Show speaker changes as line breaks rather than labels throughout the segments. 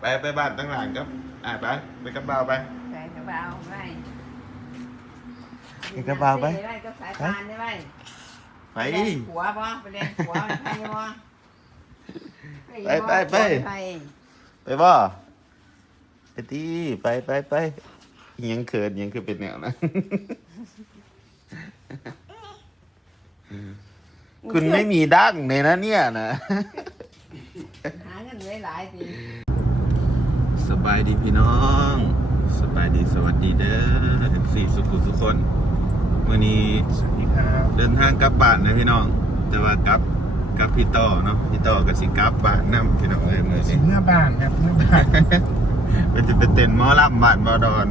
ไปไปบ้านตั้งหลังครับ อะไปไปกับบ่าวไป
ใส่กระเป๋าไว้
ไปกับบ่าวไป
ไว้ก็สายพานได้ไว้
ไป
เล่นหัวบ่ไปเล่นหัวมันไปบ่
ไปไปไป
ไป
ไปบ่ไปที่ไปไปไปอิหยังเขินอิหยังคือเป็นแนวนะ คุณไม่มีดั้งเลยนะเนี่ยนะ
หาเงินหลายๆสิ
สบายดีพี่น้อง สบายดีสวัสดีเด้อสี่สุขุทุกคนมื่อนี้
สวัสดีครับ
เดินทางกลับบ้านนะพี่น้อง แต่ว่ากลับกลับพี่ต่อเนาะพี่ต่อกับสิกลับบ้านนํพี่น้องเลยมื่อ
สิ
นี้
เมื่อบ้านครับเมื่อบ้าน
เป็นจะเป็นเต้นหมอลำบ้านบอดอน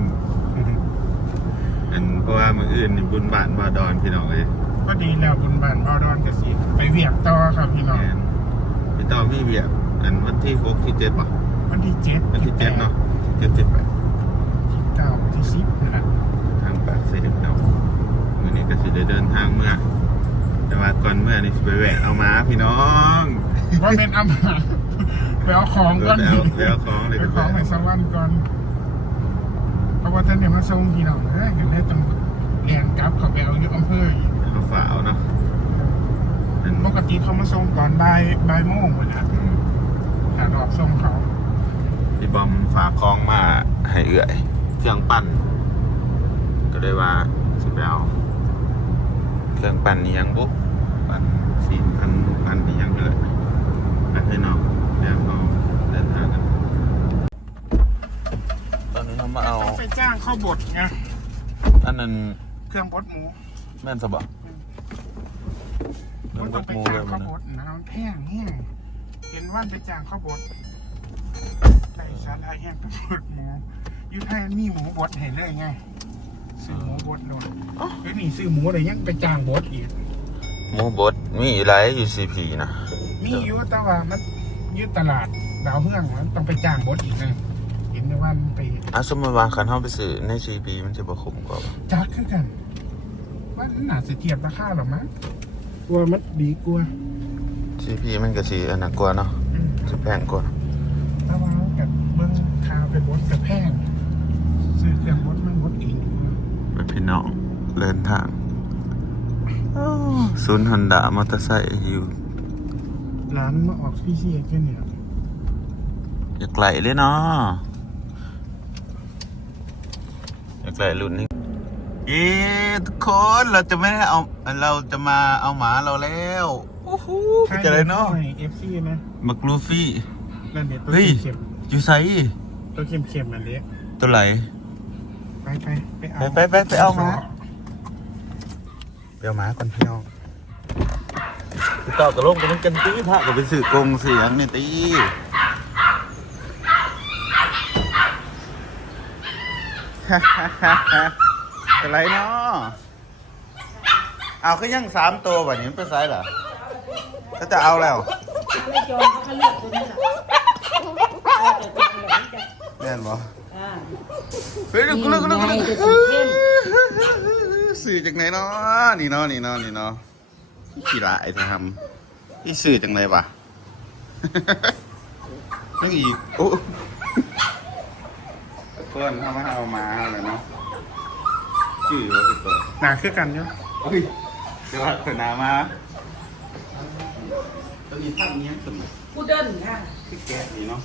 อันเพราะว่ามืออื่นนี่บุญบ้านบอดอนพี่น้องเลย
ก็ดีแล้วบุญบ้านบอดอนกับสิไปเวียกต่อครับพี่น้อง
แม่นพี่ต่อมีเบียบอันวันที่หกที่เจ็ดป่ะ
วันที่เจ็ด
วันที่เจ็ดเนาะเจ็ดเจ็ดแปด
ที่เก้าที่สิบนะครับ
ทางปากเสด็จเนาะมื่อนี้ก็สิได้เดินทางเมื่อ แต่ว่าก่อนเมื่อนี่สิไปแวะเอามาพี่น้อง
ว่าเป็นอามาไปเอาของก่อน
แล้วแล้วของเลย
ไปของไปสวรรค์ก่อนเพราะว่าท่านเนี่ยมาส่งพี่น้องเอ้ยกันได้ต้องเรียนกลับเขาไปเอาอยู่อำเภออีก
เอาฝาเอาเนาะอัน
ปกติเขามาส่งตอนบ่ายบ่ายโมงเลยนะหารอบส่งเขา
พี่บอมฝากคล้องมาให้เอื่อย เครื่องปั่นก็เลยว่าสิไปเอาเครื่องปั่นนี่ยังบุ๊กปั่นสี่พันปั่นนี่ยังเลยไปให้น้องเดี๋ยวเราเดินทางกันตอนนี้เรามาเอา
ไปจ้างเข้าวบดไง
อันนั้น
เครื่องบดหมู
แม่นสบะเรื่
มั
อนง
ต้
บั
อง
ก
ไป
มู
จ้า
เล
ง
ยมั
ข้านวบดนะมันแพงแห้งเห็นว่าไปจ้างข้าวบด ไรสาระแห้งข้าวบดหมูอยูไทยมีหมูบดเห็นเลยไงซื้อหมูบดโดนเฮ้ยนี่ซื้อหมูเลยยังไปจ้างบดอีก
หมูบดมีอะไรอยู่ซีพีนะ
มีอยู่แต่ว่ามันอยืดตลาดดาวเฮืองมันต้องไปจ้างบดอีกไงเห็นในวันไป
อะสมมติว่าคันเฮาไปซื้อในซีพีมันจะบ่คุ้มกว่าบ่
จักคือกันว่าน่าจะเทียบราคาหรอมั้งกลัวมันดีกลัวา
ซีพีมันก็สิอันนั้นกว่าเนาะ
อืม
สิแพงกว่า
ถ้าว่ากับเบิ้งคาวไปบดกับแพงซื้อเครื่องบดมันบดเองอยู่นะ
ไป พี่น้องเดินทางอ้าวศูนย์ฮอนด้ามอเตอร์ไซค์อยู่
ร้านมาออกพี่เซียกันเนี่ย
อยากไหลเลยเนาะอยากไหลรุ่นนี้เย้ทุกคนเราจะไม่ได้เอา เราจะมาเอาหมาเราแล้วโอ้โหไปเจอเลยเนาะ
เอฟซีนะ
มักลูฟี่
นั่นเด็ดตัว
เฮ้ย
เข็ม
อยู่ไซ
ๆตัวเข็มๆอันเล็ก
ตัวไหล
ไปไปไปเอา
ไปไปไปเอามาไปเอาหมาก่อนพี่น้องพี่ต่อกับลงกันมันกันตีพระกับไปสื่อกงเสียงเนี่ยตีฮ่าฮ่าฮ่าฮ่าอะไรเนาะเอาก็ยังสามตัวแบบนี้มันเป็นไซส์เหรอก็จะเอาแล้ว
ไม่จองเขาก็เลือกตัวนี้แหละเอาแต่ตัวนี้แหละที่จะ
แม่นบ่
อ่า
เฮ้ยกูเลิกกูเลิกกูเลิก
นี่ไงคือสีเข้ม
สื่อจากไหนเนาะนี่เนาะนี่เนาะนี่เนาะกี่ละไอ้ทำที่สื่อจากไหนวะนั่งอีกโอ้เพื่อนทำมาเอามาเลยเนาะชื่อว่าคือตัว
หนาคือกันเนาะ
เฮ้ยเดี๋ยวว่าเถอะนามาตัวนี้ท่านนี้ยังสม
พุดเดิ้ลค่ะ
คือแกะนี่เนาะ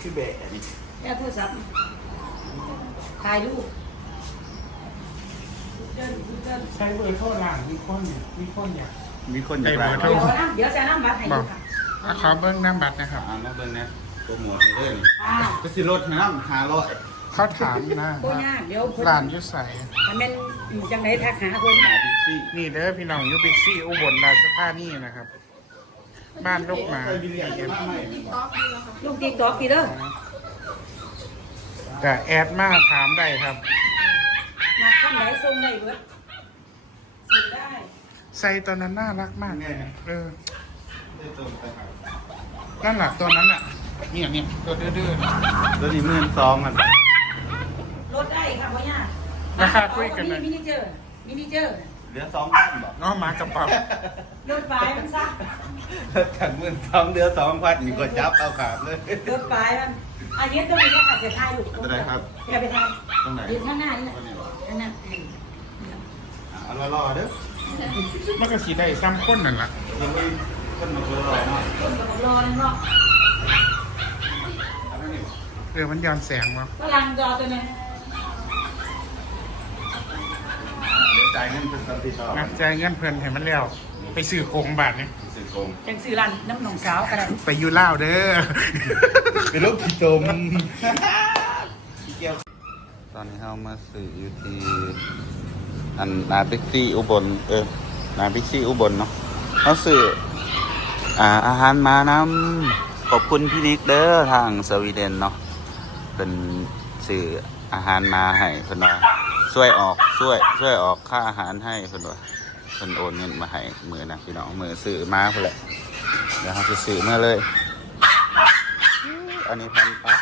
คือแบะนี่
แค่โทรศัพท์ถ่ายรูปพุดเดิ้ลพุดเดิ้ล
ใช้เบอร์โทรหลังมีคนเนี่ยมีคนอยาก
มีคนอยากได้
ไอ้
ไหม
เบอร์โทร
เดี๋ยวนะเดี๋ยวจะน้ำบัตรให้ดูค่ะ
อะขอเบิ้งน้ำบัตรนะครับ
อ่ามาเบิ่งเนี่ยโปรโมทให้เด้อนี่
อ่า
ก็สิลดน้ำหาร้อย
เขาถามนะ
โคยากเดี๋ยวเพิ่น
ร้านอยุใส
มันเป็นจังไหนทักหาคน
หาพิซซี่
นี่เด้อพี่น้องอยูบิกซี่อุบลราชธานีนะครับ บ้านลูกหมา
ลูกติ๊กต๊อกกี่เด้อ
แต่แอดมาถามได้ครับ
มาคนไหนส่งได้เบิดส่งได้
ใส่ตัวนั้นน่ารักมาก
ไง
เออ
ได้ตรงไปครับ
นั่นแหละตัวนั้นอะ เนี่ยเนี่ยตัวดื้อๆน่ะ
ตัวนี้หมื่นสองมัน
ลดได้ครับพ่อยาก
ราคาคุยกันหน่อย
มินิเจอร์มินิเจอร์
อ เหลือสองพันบอก
น้องหมากระเป๋าร
ถไฟมันซะ
ถังเงินสองเหลือสองพันนี่ก็จับเอาขาดเลย
รถไฟมันอันนี้ต้องมีแค่ขัดจะทายลูก
จะได้ครับ
อย่าไปทาย
ตรงไหน
อยู่ข้างหน้านี่แหละ
ตรงนี้บอก
ข้างหน้า
เอารอๆเด้อ
มันก็สีได้ซ้ำก้นนั่นแหละ
ยังไม่ขึ้นมาเจอรอมา
ต้นกับรอนึงเนาะ
อันนั้นนี่
เออมันย้อนแสงวะ
กำลังรอตัวนึง
เดี๋ยว จ่ายเงินเป็นสันติต่อ
นะใจายเงินเพิ่นให้มันแล้ว ไปซื้อโครงบาทนี่
สื่อโกง
ยังซื้อร้านน้ำหนองสาวกันเลย
ไปอยู่ล่าวเด้อ
เป็นลูกขี้จมเกี่ยวตอนนี้เรามาสื่ออยู่ที่อันนาพิกซี่อุบลเออนาพิกซี่อุบลเนาะเขาสื่ออ่าอาหารมานำขอบคุณพี่นิกเด้อทางสวีเดนเนาะเป็นสื่ออาหารมาให้เพิ่นว่า ช่วยออกช่วยช่วยออกค่าอาหารให้เพิ่นว่าเพิ่นโอนเงินมาให้มือนะพี่น้องมือสื่อมาเพิ่นแหละเดี๋ยวเราจะสื่อเมื่อเลย อันนี้พันปั๊บ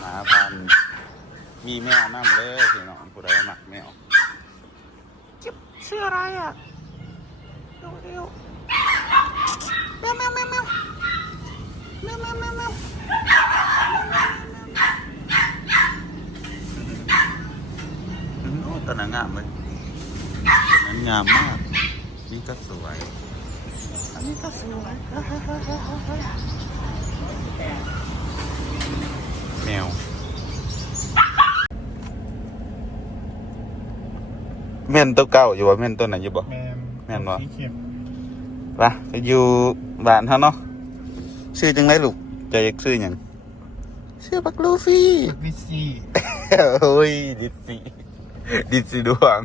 หมาพันธุ์มีแมวน้ำเลยพี่น้องผู้ใดหมักแมวจิ๊บชื่ออะไรอะเร็ว ตอนนั้นงามเลยตอนนั้นงามมาก นี่ก็สวย อันนี้ก็สวยแมว แม่นตัวเก่าอยู่บ่แม่นตัวไหนอยู่บ่
แมน
แม่นบ่
สีเข้ม
ไปไปอยู่บ้านเขาเนาะชื่อจังไรลูกจะอยากชื่อหยังชื่อบักลูฟี่
วิซี
โอ้ยดิดสิดิ ดสิดวง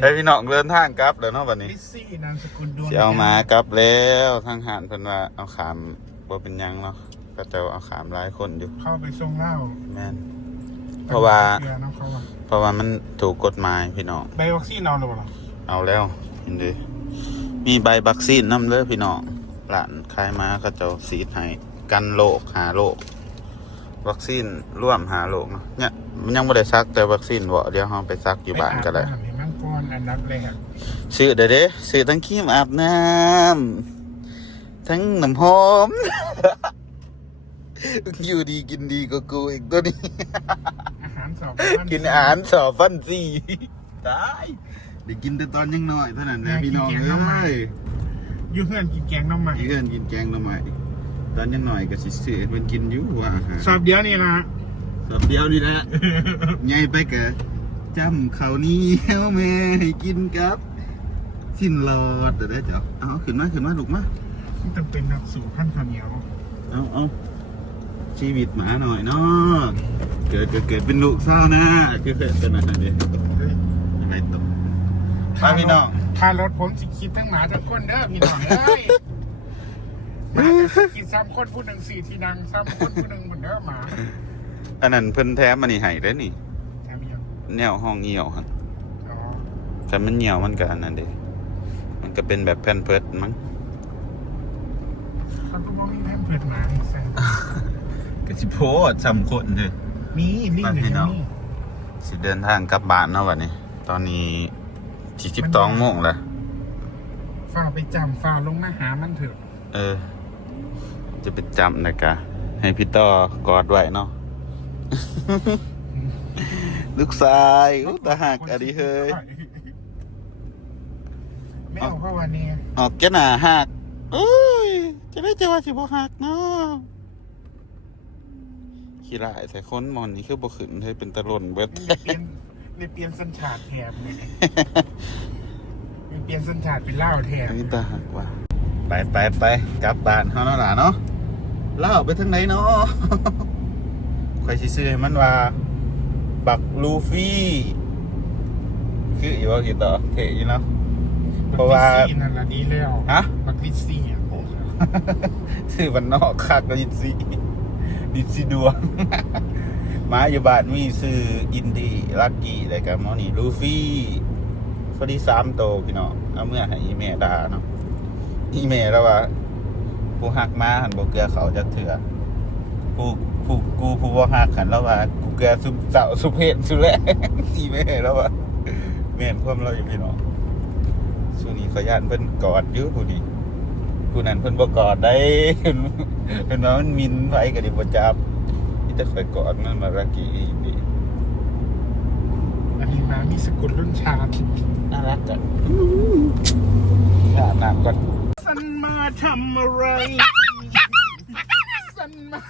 ไอพี่น้องเดินทางกลับแล้วเนาะวันนี้
วิซีนามสกุลดวง
สิเอามากลับแล้วทางหารเพิ่นว่าเอาขามบ่เป็นหยังเนาะก็จะเอาขามหลายคนอยู่
เข้าไปทรงเหล่า
แม่นเพราะว่า
เกลือน้ำเขาอะ
เพราะว่ามันถูกกฎหมายพี่น้อง
ใบวัคซีนเอาหรือเปล่า
เอาแล้วเห็นดิมีใบวัคซีนนำเลยพี่น้องหลานคายมาก็จะสีดให้กันโรคหาโรควัคซีนร่วมหาโรคเนาะเนี่ย มันยังไม่ได้ซักแต่วัคซีนบ่เดี๋ยวเราไปซักอยู่บ้านก็ได้
ปอาบำให้มันก่อนอันดับแรก
ซื้อเด้อเด้ซื้อทั้งครีมอาบน้ำทั้งน้ำหอม อยู่ดีกินดีก็กูอีกตัวนี้
อาหารสอบ
กินอาหารสอบฟันสี่ตายเดี๋ยวกินแต่ตอนยังน้อยเท่านั้นนะพี่น้องเอ้ย
อยู่เพื่อนกินแกงน้ำใหม่
อีเอินกินแกงหน่อไม้ตอนยังน้อยก็สิซื้อให้มันกินอยู่ว่าอาหาร
สอบเดียวนี่นะ
สอบเดียวนี่แหละใหญ่ไปกะจำเขาวเหนี้ยวแม่ให้กินกับ สิ้นหลอดเดี๋ยวได้เจ้าเอาขึ้นมาขึ้นมาลูกมา
มันต้องเป็นนักสู่ขั้นข้าวเหนียว
เอาเอาชีวิตหมาหน่อยเนาะเกิดเกิดเกิดเป็นลูกเศร้านะคือเกิดกันนะเดี๋ยวอะไรตกมาพี่น้อง
ถ้ารถผมสิคิดทั้งหมาทั้งคนเด้อพี่น้องเอ้ยหมาจะสิคิดซ้ำคนผู้หนึ่งสี่ทีดังซ้ำคนผู้หนึ่งเหมือนเด้อหมา
อันนั้นเพิ่นแท้มันนี่ให้ได้อนี่
แถมยัง
แนวห้องเหี่ยวครับ
อ๋อ
แต่มันเหี่ยวมันก็อันนั้นเด้มันก็เป็นแบบแผ่นเพิดมั้ง
เขาก็บอกมีแพมเพิดหมานี่แซ่
ก็สิโพดสำคนเด้อ
มีลิงก์อยู่
พี่น้
ที่
อง
นี่
สิเดินทางกลับบ้านเนาะวันนี้ ตอนนี้สี่สิบสองโมงแล้ว
ฝ่าไปจำฝ่าลงมาหามันเถอะ
เออ จะไปจำนะกะ ให้พี่ต่อกอดไว้เนาะ ลูกชายอุ๊ยตาหักอะดิเฮ้ย
ไม่เอาเพราะวันนี้
ออกจะหนาหักโอ้ยจะได้เจอว่าสิบ่หักเนาะขี้ร้ายใส่คนหมอนนี่คือบ่ขึ้นเฮ้ยเป็นตะลนเบิด
เลยเปลี่ยนเลยเปลี่ยนสัญชาติแถบเลยเลยเปลี่ยนสัญชาติเป็นเล่าวแถบ
อันนี้ตาหักว่ะไปไปไปกลับบ้านเฮาเนาะหล่ะเนาะเล่าไปทางไหนเนาะ ใครสิซื้อให้มันว่า บักลูฟี่ คืออีว่ากี่ต่อเทอยู่เนาะ เพราะว่า
บักลิซซี่นั่นละดีแล้ว
ฮะ
บักลิซซี่อะ
ซื้อมันนอกคักดิดซีดิดซีดวง มาอยู่บ้านมีซื้ออินดี้ลักกี้อะไรกันมอนี่ลูฟี่พอดีสามโตวพี่น้องเอาเมื่อให้อีเมดาเนาะอีเมแล้วว่าผู้หักมาหันบกเกลือเขาจะเถื่อผู้ ผู้ผู้กูผู้ว่าหักขันแล้วว่ากูเกลือสุเสาสุเพศสุแลสีแม่แล้วว่าแม่นความเราอยู่พี่น้องช่วงนี้ขอยานเพิ่นกอดอยู่ผู้นี้ผู้นั้นเพิ่นบ่กอดได้เพิ่นว่ามันมินไว้ก็ดิบ่จับมีแต่ข่อยกอดมันมารักกี้นี่
อันนี้มามีสกุลรุ่นชาติ
น่ารักจังอาบน้ำก่อน
สันมาทำอะไรสันมา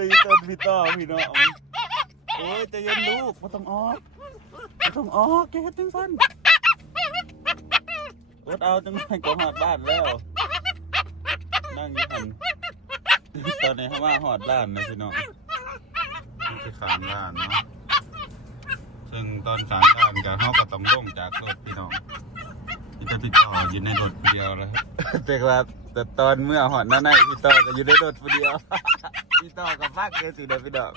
ตีต้นพี่ต่อพี่น้องโอ้ยใจะเย็นลูกมาต้องออกมาต้องออกแกเฮ็ดจังซั่นอดเอาจังไงก็หอดบ้านแล้ว นั่งอยู่หันตอนนี้เขาว่าหอดบ้านนะพี่น้องนี่ขามบ้านเนาะซึ่งตอนขามบ้านก็เขาก็ต้องลงจากรถพี่น้อง นี่จะติดต่ออยู่ในรถเดียวเลยแต่ว่าแต่ตอนเมื่อหอดหน้าในพี่ต่อก็อยู่ในรถเดียว พี่ต่อกับฟังเลยสิเด้อพี่ดอก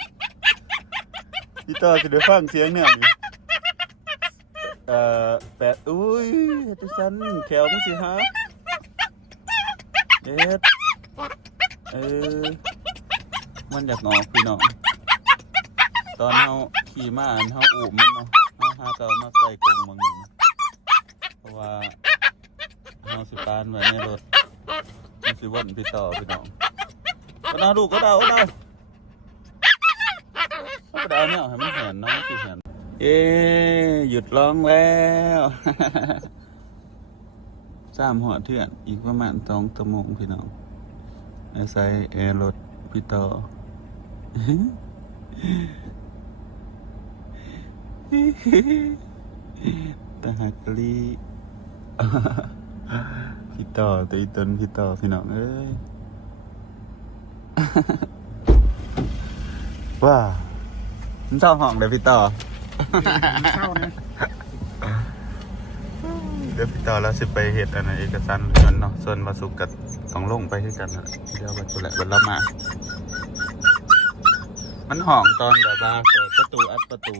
พี่ต่อสิได้ฟังเสียงเนี่ยนี่เอ่อแปดอุ้ยเฮ็ดจังซันแขวมึงสิฮะเอ็ดเออมันอยากงอกพี่น้องตอนเฮาขี่มาอันเฮาอูมมันเนาะเฮาหาเก่ามาใส่กรงบางหนึ่ง ว่าเฮาสิปานไว้ในรถมันสิวนพี่ต่อพี่น้องก็น่าดูก็เดาก็เดาก็เดาเนี่ยให้มันเห็นเนาะสิเห็นเอ๊หยุดร้องแล้วสามหัวเถื่อนอีกประมาณสองชั่วโมงพี่น้องไอ้ใส่แอร์รถพี่ต่อตาหักลี พี่ต่อตีตนพี่ต่อพี่น้องเอ้ยว่าผมชอบห้องเดี๋ยวพี่ต่อ
เศร้านะ
เดี๋ยวพี่ต่อแล้วสิไปเห็ดอันไหนเอกสารส่วนเนาะส่วนมาสุกกับต้องลงไปให้กันนะเดี๋ยวไปจุแหละวันละมา มันห้องตอนแบบว่าเปิดประตูอัดประตู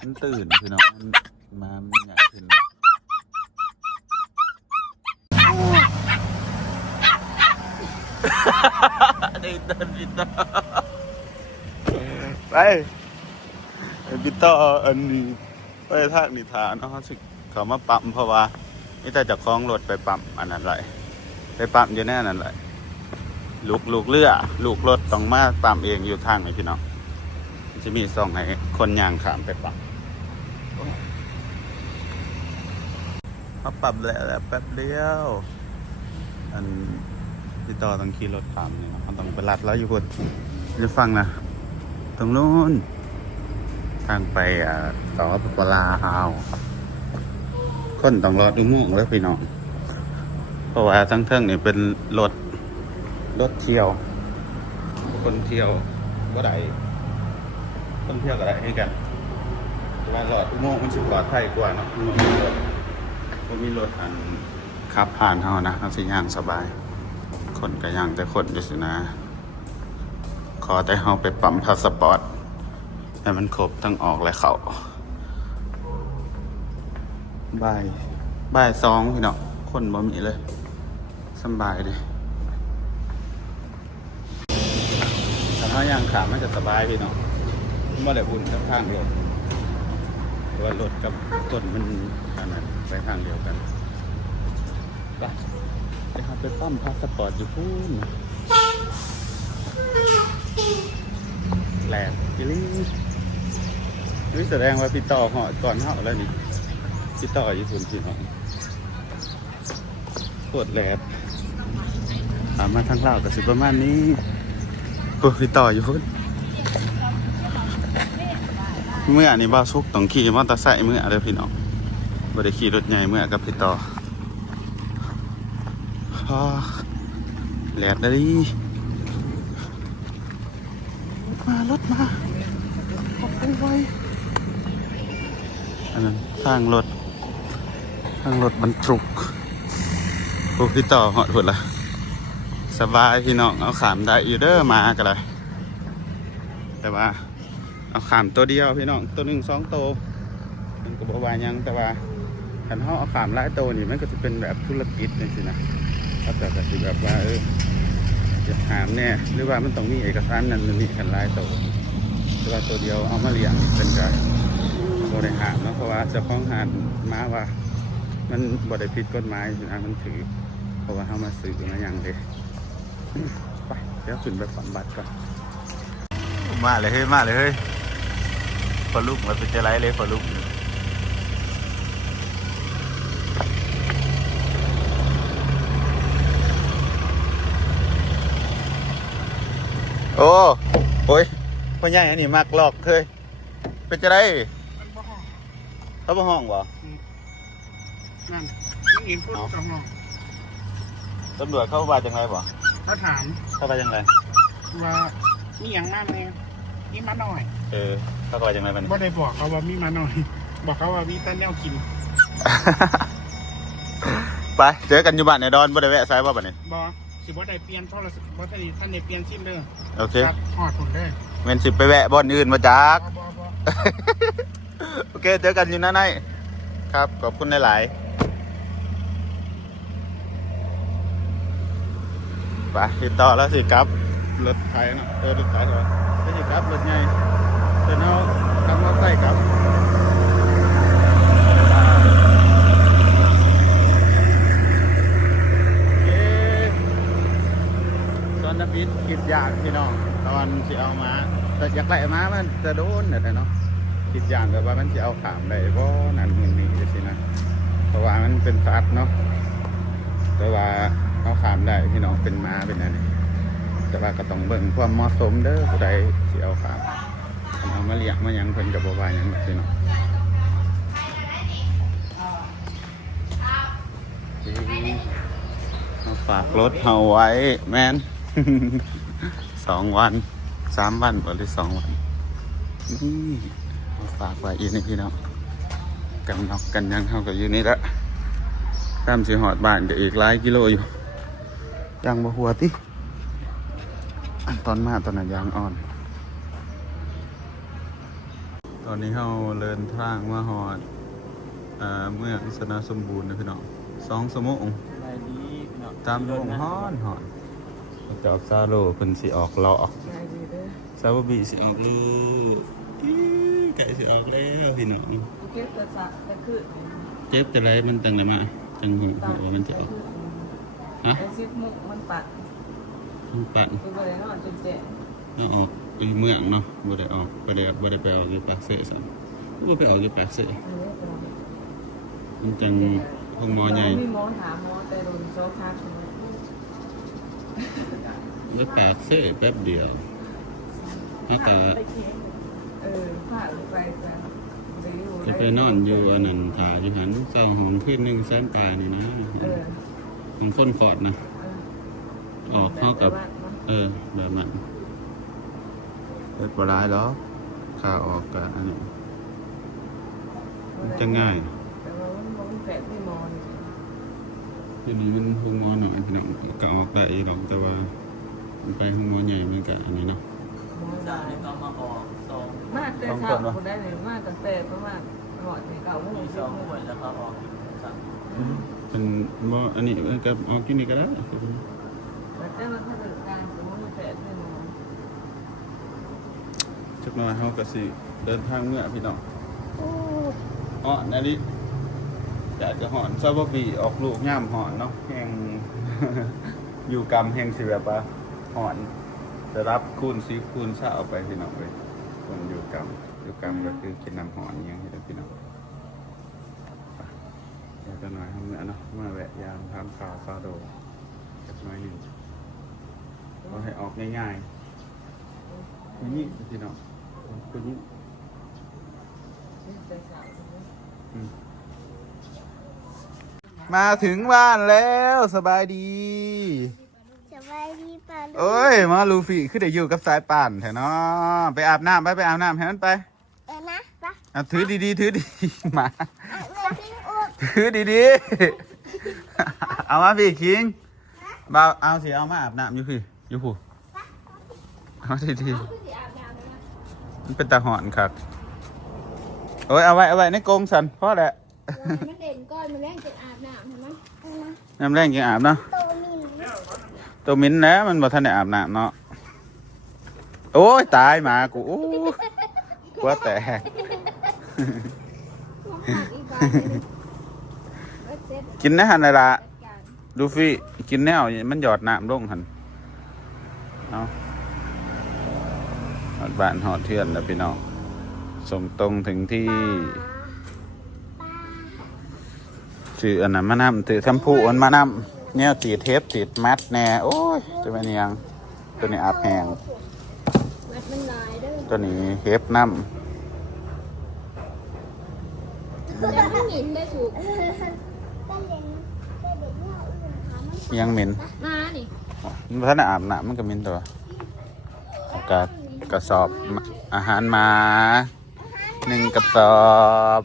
มันตื่นพี่น้องมันมามันอยากขึ้น ได้เดินพี่ต่อไปพี่ต่ออันนี้ไปทางนิทานเนาะสิเขามาปั๊มเพราะว่านี่แต่จะคล้องรถไปปั๊มอันนั้นไรไปปั๊มอยู่แน่นั่นไรลูกลูกเรือลูกรถต้องมาปั๊มเองอยู่ทางไหนพี่น้องจะมีส่องให้คนย่างขามไปปั๊มมาปรับแล้วแป๊บเดียวอัน พี่ต่อต้องขี่รถตามนี่เนาะมันต้องไปลัดแล้วอยู่คนจะฟังนะตรงนู้นทางไปอ่าสอปปลาฮาวคนต้องรอดูม่วงแล้วพี่น้องเพราะว่าทั้งเทิงนี่เป็นรถรถเที่ยว คนเที่ยวก็ได้คนเที่ยวก็ได้ให้กันแต่ว่าหลอดอุโมงค์มันจะปลอดภัยกว่าเนาะมงค์มีรถบ่มีรถอันขับผ่านเฮานะทั้งสี่ย่างสบาย คนก็ย่างแต่คนอยู่สินะ ขอแต่เฮาไปปั๊มพาสปอร์ตให้มันครบทั้งออกและเขาบ่ายบ่ายสองพี่น้อคนบ่มีเลยสบายดิแต่ถ้าย่างขามันจะสบายพี่น้องเมื่อไหร่อุ่นกับข้างเดียวว่ารถกับต้นมันขนาดไปทางเดียวกัน ไปหาไปปั๊มพาสปอร์ตอยู่พูนแหลกจิลี่นี่แสดงว่าพี่ต่อเหอก่อนเหาแล้วนี่พี่ต่ออยู่พุ่นพี่น้องปวดแหลกถามมาทางเล่าวกับสิประมาณนี้ปวดพี่ต่ออยู่พุ่นเมื่อนี่บ้าซุกต้องขี่มอเตอร์ไซค์เมื่อเลยพี่น้องบ่ได้ขี่รถใหญ่เมื่อกับพี่ต่อ แหลดเลยมารถมาขอบคุณไวอันนั้นทางรถทางรถบรรทุกพวกพี่ต่อหอดหมดละสบายพี่น้องเอาขามได้อยู่เด้อมากันเลยแต่ว่าเอาขามตัวเดียวพี่น้องตัวหนึ่งสองตัวมันก็บอกว่ายังแต่ว่าขันเขาเอาขามหลายตัวนี่มันก็จะเป็นแบบธุรกิจจังสินะ ก็แต่ก็สิแบบว่าเออจะหามแน่หรือว่ามันต้องมีเอกสารนั้นนั่นนี่กันลายตัวแต่ว่าตัวเดียวเอามาเลี้ยงเป็นการบริหารเนาะเพราะว่าเจ้าของหานมาว่า มันบริผิดกฎหมายนะมันถือ เพราะว่าเขามาซื้อมาอย่างเดีไปเดี๋ยวขึ้นไปฝันบัตรก่อนมาเลยเฮ้ยมาเลยเฮ้ยพอลุกมาเป็นจะไรเลยพอลุก โอ้โอ้ยพ่อใหญ่อันนี้มักหลอกเคยเป็นจะไร
มันบ่ห้อง
เขาบ่ห้องบ่
นั่นนี่อินพูดกับห้อง
ตำรวจเขาว่าจังไรบ่
เขาถาม
เขาว่าจังไร
ว่ามีอย่างมากเลยมีมาหน่อย
เออเขาว่าจังไรมัน
บ่ได้บอกเขาว่ามีมาหน่อย บอกเขาว่ามีแต้นแนวกิน
ไปเจอกันอยู่บ้านในดอนบ่ได้แวะซ้ายว่าบัดนี้
บอ สิบ่ได้เปลี่ยนโทรศัพท์บ่ได้ท่านได้เปลี่ยนซิมเด้อ
โอเค
ครับหอดผลเลย
แม่นสิไปแวะบ่อนอื่นมาจัก
บอบอบอ
โอเค เจอกันอยู่นั่นในครับ ขอบคุณหลายๆไปติดต่อแล้วสิครับ รถไฟเนาะเออรถไฟเหรอไม่ใช่ครับ รถใหญ่เดินเอาทำมอเตอร์ไซค์ครับเอ๊ะ ตอนน้ำพิษคิดยากพี่น้องตอนสิเอามา แต่อยากไล่มามันจะโดนน่ะเนาะคิดยางแบบว่ามันจะเอาขามได้บ่นั่นมันนี่จังซี่นะเพราะว่ามันเป็นสัตว์เนาะแต่ว่าเอาขามได้พี่น้องเป็นม้าเป็นอะไรแต่ว่าก็ต้องเบิ่งความเหมาะสมเด้อผู้ใดสิเอาขามเอามาเลี้ยงมายังเพิ่นก็บ่ว่ายังพี่น้องเอาฝากรถเฮาไว้แมน สองวันสามวันบ่หรือสองวัน นี่มาฝากไว้อีกนี่พี่น้องกันนอกกันยังเท่ากับอยู่นี่ละตามสิหอดบ้านก็อีกหลายกิโลอยู่ยังบ่หัวติตอนมาตอนนั้นยางอ่อน ตอนนี้เราเดินทางมาหอดอ่าเมืองสนาสมบูรณ์นะพี่น้องสองสมงตามลงฮ้อนหอน จอบซาโลเพิ่นสิออกเลาะซาบะบีสิออกลูกอี้ไก่สิออกแล้วพี่น้อง
เก็บแต่สักแต่คือ
เจ็บแต่ไรมันตั้งแต่มาจังหูหัวว่ามันจะออกฮะ
ไอ้ซิปมุกมันปัด
มันปั่น
ตัวบริโนอนจนเจ็บ
แล้วออกไปเมืองเนาะบ่ได้ออกบ่ได้บ่ได้ไปออกอยู่ปากเสะซะบ่ไปออกอยู่ปากเสะ
อันนี้ตัว
มันจังห้องหมอใหญ่
มีหมอถามหมอแต่โดนโซฟาชั่ว โมง
ไว้ปากเสะแป๊บเดียวเฮาก็
เออผ่าไปซะ
จะไปนอนอยู่อันนั้นถ่าอยู่หันเศร้าห้องคืนหนึงแซมปลายนี่นะ
เออ
ของคนขอดนะ ออกเข้ากับ เออ แบบนั้นเปิดปลายแล้วข่าวออกกับอันนี้มันจะง่าย
แต่ว่ามันมันแปะที่มอน
ทีนี้มันห้องมอหน่อยพี่น้องก็ออกได้หรอกแต่ว่ามันไปห้องมอใหญ่มันก็อันนี้เนาะ
มอนได้
ก็มาออกสอง
มากแต่เช้าคนได้เลยมากตั้งแต่ประมาณหอดในเก่าโมง
มี
สิ
ส
บ
อง
โม
หวย
ง
แล้วก็ออกสาม
เป็นมออันนี้มันก็ออกกินนี่ก็ได้
แล้วแต่มันถ้าเกิดการสมมติมันแปะที่มอน
จักหน่อยเขาก็สิเดินทางเมื่อพี่น้องอ๋ออันนี้อยา กจะหอนซาบะบีออกลูกย่ามหอนเนาะแห่งอยู่กรรมแห่งสิแบบว่าหอนจะรับคูณซีคูณเศร้าเอาไปพี่น้องเลยคนอยู่กรรมอยู่กรรมก็คือกินน้ำหอนอย่างนี้แหละพี่น้องไปเดี๋ยวจะหน่อยทำเนี่ยเนาะมาแวะยามทำข่าวซาโดจักหน่อยหนึ่งก็ให้ออกง่ายๆคุณยิ่พี่น้องคุณยิ่ง
แต่เช้า
มาถึงบ้านแล้วสบายดี
สบายดีป่ะลูก
เอ้ยมาลูฟี่คือได้อยู่กับสายป่านแถวเนาะไปอาบน้ำไปไปอาบน้ำแถวนั้นไป
เออนะปะ
อะถือดีๆถือดีๆมา
อะเมื่อพี่อ้วก
ถือดีๆเอามาพี่คิงบ่าวเอาสิเอามาอาบน้ำอยู่พี่อยู่ผู้เอาดีๆมันเป็นตาหอนครับโอ้ยเอาไว้เอาไว้ในกรงสันพ่อแหละ
มันเด่นก้อนมันแรงจะอาบ น้ำเห็นไหมเออนะ
น้ำแรงยังอาบเนาะ
โตมิน
ตัวมิ้นแล้วมันบ่ทันได้อาบน้ำเนาะโอ้ยตายหมากูโอ้กลัวแตกกินนะหันเลยละดูฟี่กินแนวมันหยอดน้ำลงหันเอาหอดบ้านหอดเทือนแล้วพี่น้องส่งตรงถึงที่ ชื่ออันนั้นมานำถือแชมพูอันมานำเนี่ยติดเทปติดแมทแน่โอ้ยจะเป็นยังตัวนี้อาบแหง
มัดมันลายเด้อ
ตัวนี้เฮฟน้
แต่มันหมิ่นได้ถูกก็เล่นก็เด็กเนี่ยอื่นค่ะมันำ
ยังเหม็น
มานี่
มันอาบน้ำมันก็เหม็นตัวกระกระสอบอาหารมาหนึ่งกระสอบ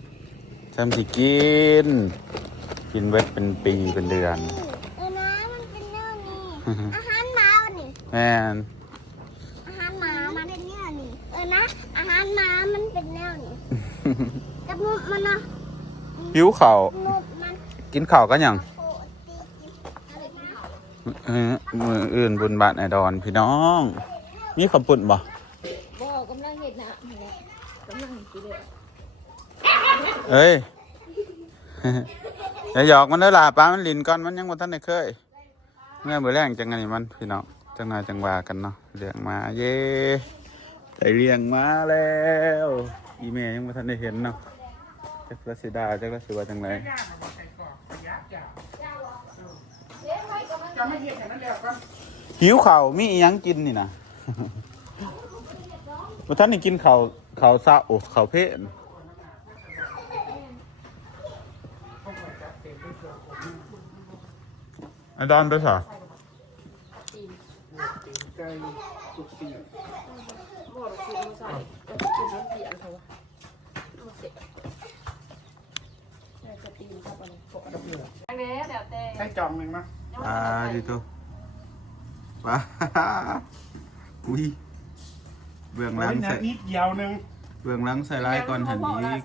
ทำสิกิน กินเวทเป็นปีเป็นเดือน
เออนะมันเป็นเนื้อนี่อาหารหมาวันนี้
แม่น
อาหารหมามันเป็นเนื้อนี่เออนะอาหารหมามันเป็นแนวนี่กับมุกมันเนาะ
หิวเข่าว
มุกมัน
กินข้าวกันยัง
โคตรตีกินอะไรกินเขา
เออมืออื่นบุญบาทไอดอนพี่น้อง มีขาวปุ่นบ่
บอกกำลังเห็ดนะนี่แหละกำลังกินเลย
เอ้ย อย่าหยอกมันเด้อล่ะป้ามันลินก่อนมันยังบ่ทันได้เคย เมื่อมื้อแรงจังไงมันพี่น้องจังหน่อยจังว่ากันเนาะเลี้ยงมาเย่ได้เลี้ยงมาแล้วอีแม่ยังบ่ทันได้เห็นเนาะจักละสิดาจักละสิว่าจังไง
มาบอกใส่กรอกขยับจ้ะจะไม่เห็นอย่างนั้นแล้วก็
หิวข้ามีอีหยังกินนี่นะบ่ทันได้กินข้าวข้าวซะโอ้ข้าวเพลน ไอดอนไปซะ
ใจสุกปี
บอกซื้อมาใส่ก็กินน้ำเสียงเขาเอาเสร็จใช่กระตีนเข้าไปในปกติอันนี้เดี๋ยวแต่
ใช้จอมหนึ่งเนาะ
อ่าดิโตว้าอุ้ยเบื้องหลัง
โอ้ย
ใส่
นะนิดเดียวหนึง
เบื้องหลังใส่ลายก่อนหันอีก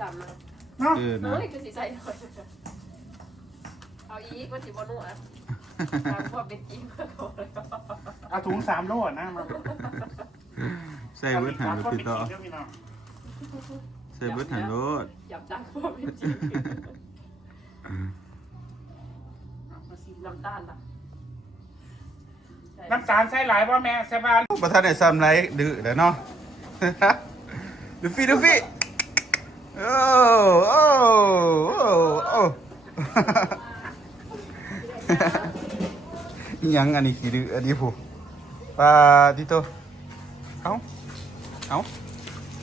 เนาะ
เออนะ
เฮ้ยคือสีใส่หน่อยเอาอีกมันสิบนวด ตามความเป็นจริงมาก่อน
เอาถุงสามโลนะมา
ใส่เบิดหัน
ตาม
รถ
ความ
พี่
เป็นจ
ต่อ
ริงเด้อพี่น้อง
ใส่เบิดหันรถ
หยับจังความเป็นจริงมาสีน้ำตาลล่ะ
น้ำตาลใส่หลายป่ะแม่ใส่บ้าน
ประธานได้ซ้ำไรดื้อแล้วเนาะดูฟี่ดูฟี่โอ้โอ้โอ้โอ้อิหยังอันนี้ขี้ดื้ออันนี้ผู้ปลาดิโตเอาเอา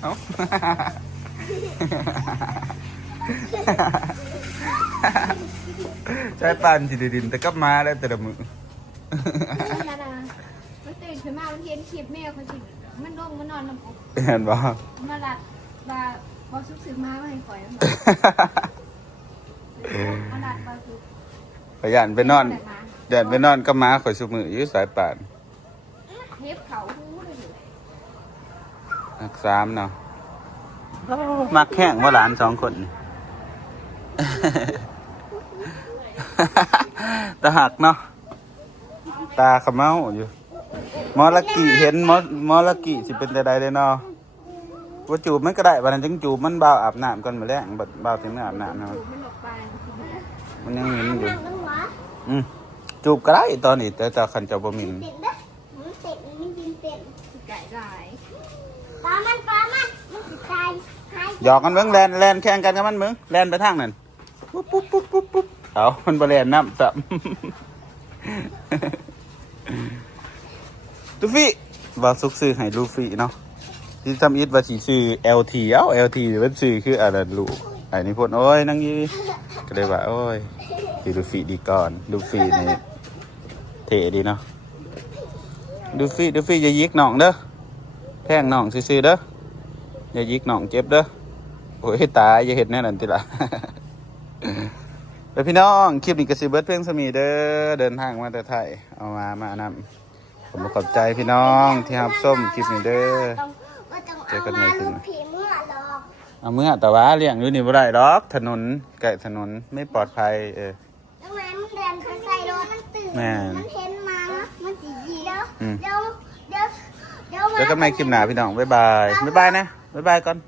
เอา ใช้ปานสิไดดินแต่กลับมาแล้วแต่ละมือ
ดาดามันตื่นขึ้นมา มันเห็นคลิปแม่เขาสิมันลงมันนอนน้ำอก
เห็นบ่
มาลัดบาบอสุกสึกมาไม่ให้ข่อยมาลัดบาสุก
ขยันไปนอน เดินไปนอนก็มาข่อยสุมืออยู่สายป่าน
เทปเขาหูเลยอยู่
นักสามเนาะมักแข่งว่าหลานสองคนตาหักเนาะตาขมเมาอยู่มอละกี่เห็นมอมอละกี่สิเป็นแต่ใดเลยเนาะว่าจูบมันก็ได้บัดนั้นจังจูบมันเบาอาบน้ำก่อนมาแล้งบัดเบาถึงอาบน้ำเนาะ
มันออกไป
มันยังเห็นอยู่อืม จูบก็ได้ตอนนี้ แต่แต่คันเจะบ่หมิน
ติดเด้อมันติดมันกินเต็มไก่หลายปลามันปลามันมันติดใจหาย
หยอกกันเบิ่งแลนแลนแข่งกันกับมันเบิ่งแลนไปทางนั้นปุ๊บปุ๊บปุ๊บปุ๊บปุ๊บเอามันบ่แลนน้ำซ้ำ ลูฟี่ว่าซุกซื้อให้ลูฟี่เนาะที่ทำอิดว่าสิซื้อ LT เอ้า LT หรือว่าซื้อคืออะไรลูกไอ้นี่พูดโอ้ยนั่งอยี่ก็เลยว่าโอ้ยคือลูฟี่ดีก่อนลูฟี่นี่ เท่ดีเนาะลูฟี่ลูฟี่อย่ายิกน้องเด้อแทงน้องซื่อๆเด้ออย่ายิกน้องเจ็บเด้อโอ้ยตายอย่าเห็นแน่นั่นติละไปพี่น้องคลิปนี้ก็สิเบิดเพียงสมีเด้อเดินทางมาแต่ไทยเอามามานำผมขอบใจพี่น้องที่รับส้มคลิปนี้เด้อ
ต้องว่าต้อง
เจอ
เอา
กันใหม่
มา
คื
ลู
น
กผีเมื่อหรอก
เอาเมื่อแต่ว่าเลี้ยงอยู่นี่บ่ได้ดอกถนนไก่ถนนไม่ปลอดภัยเออ
แล้วแม่มันเดินเข้าใส่รถมันตื่น
แม่
มันเห็นมา มันจะย
อืม
เดี๋ยวเดี๋ยวเดี๋ยว
เจอกันใหม่คลิปหน้าพี่น้อง บ๊ายบาย บ๊ายบายนะ บ๊ายบายก่อน
บ